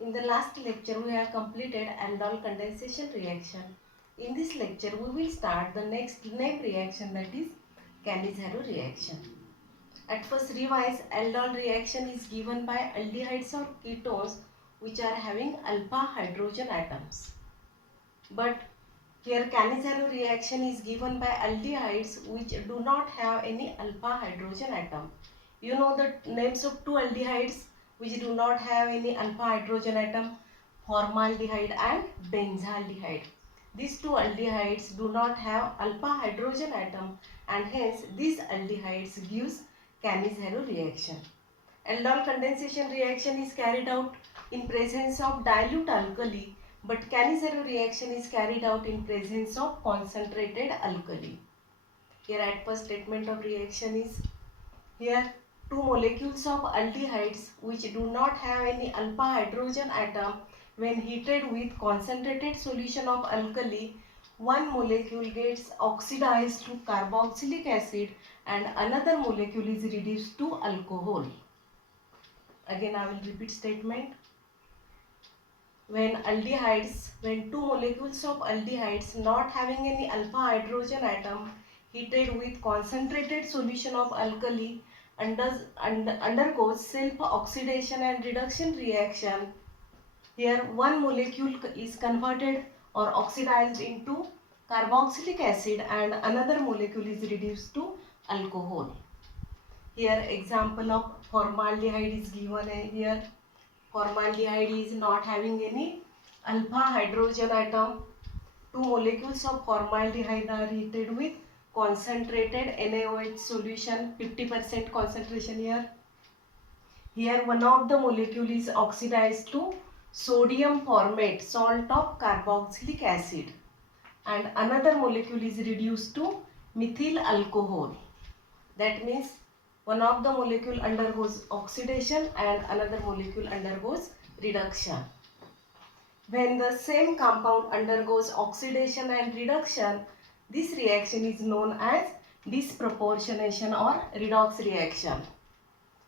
In the last lecture, we have completed aldol condensation reaction. In this lecture, we will start the next name reaction, that is Cannizzaro reaction. At first, revise. Aldol reaction is given by aldehydes or ketones which are having alpha hydrogen atoms. But here Cannizzaro reaction is given by aldehydes which do not have any alpha hydrogen atom. You know the names of two aldehydes which do not have any alpha hydrogen atom, formaldehyde and benzaldehyde. These two aldehydes do not have alpha hydrogen atom, and hence these aldehydes gives Cannizzaro reaction. Aldol condensation reaction is carried out in presence of dilute alkali, but Cannizzaro reaction is carried out in presence of concentrated alkali. Here at first statement of reaction is, here two molecules of aldehydes which do not have any alpha hydrogen atom, when heated with concentrated solution of alkali, one molecule gets oxidized to carboxylic acid and another molecule is reduced to alcohol. Again I will repeat statement. When two molecules of aldehydes not having any alpha hydrogen atom heated with concentrated solution of alkali undergoes self oxidation and reduction reaction. Here one molecule is converted or oxidized into carboxylic acid and another molecule is reduced to alcohol. Here example of formaldehyde is given here. Formaldehyde is not having any alpha hydrogen atom. Two molecules of formaldehyde are heated with concentrated NaOH solution, 50% concentration here. Here one of the molecule is oxidized to sodium formate, salt of carboxylic acid, and another molecule is reduced to methyl alcohol. That means one of the molecule undergoes oxidation and another molecule undergoes reduction. When the same compound undergoes oxidation and reduction, this reaction is known as disproportionation or redox reaction.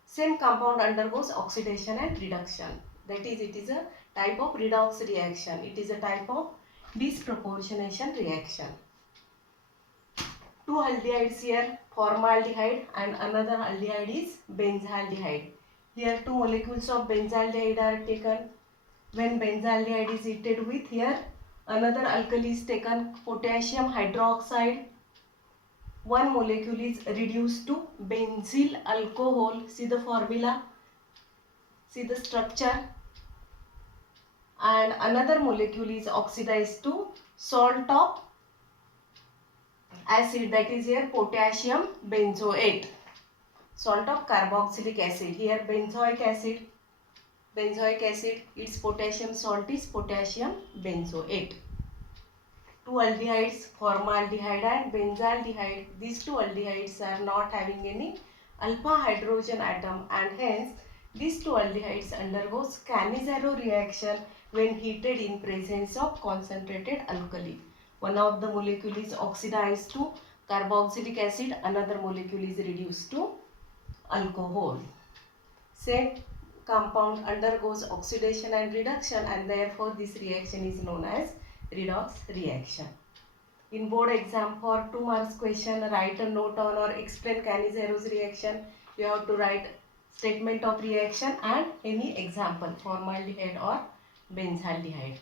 Same compound undergoes oxidation and reduction. That is, it is a type of redox reaction. It is a type of disproportionation reaction. Two aldehydes here, formaldehyde and another aldehyde is benzaldehyde. Here two molecules of benzaldehyde are taken. When benzaldehyde is heated with, here another alkali is taken, potassium hydroxide. One molecule is reduced to benzyl alcohol. See the formula, see the structure. And another molecule is oxidized to salt of acid, that is here potassium benzoate, salt of carboxylic acid. Here benzoic acid, its potassium salt is potassium benzoate. Two aldehydes, formaldehyde and benzaldehyde, these two aldehydes are not having any alpha hydrogen atom, and hence these two aldehydes undergoes Cannizzaro reaction when heated in presence of concentrated alkali. One of the molecule is oxidized to carboxylic acid, another molecule is reduced to alcohol. Same compound undergoes oxidation and reduction, and therefore this reaction is known as redox reaction. In board exam for 2 marks question, write a note on or explain Cannizzaro reaction. You have to write statement of reaction and any example, formaldehyde or benzaldehyde.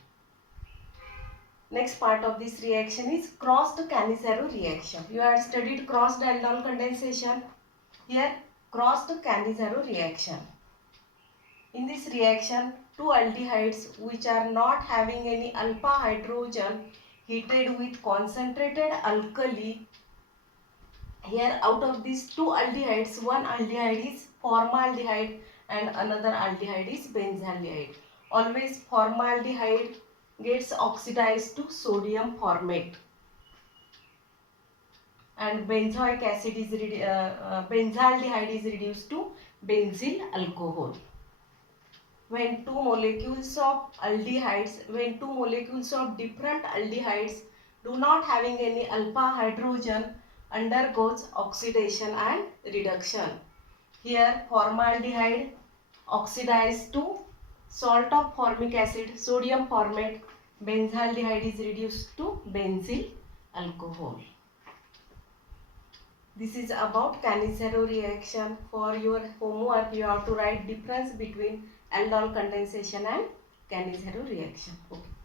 Next part of this reaction is crossed Cannizzaro reaction. You had studied crossed aldol condensation. Here crossed Cannizzaro reaction. In this reaction, two aldehydes which are not having any alpha hydrogen heated with concentrated alkali. Here out of these two aldehydes, one aldehyde is formaldehyde and another aldehyde is benzaldehyde. Always formaldehyde gets oxidized to sodium formate and benzaldehyde is reduced to benzyl alcohol. When two molecules of different aldehydes do not having any alpha hydrogen undergoes oxidation and reduction. Here formaldehyde oxidized to Salt of formic acid, sodium formate, benzaldehyde is reduced to benzyl alcohol. This is about Cannizzaro reaction. For your homework, you have to write difference between aldol condensation and Cannizzaro reaction. Okay.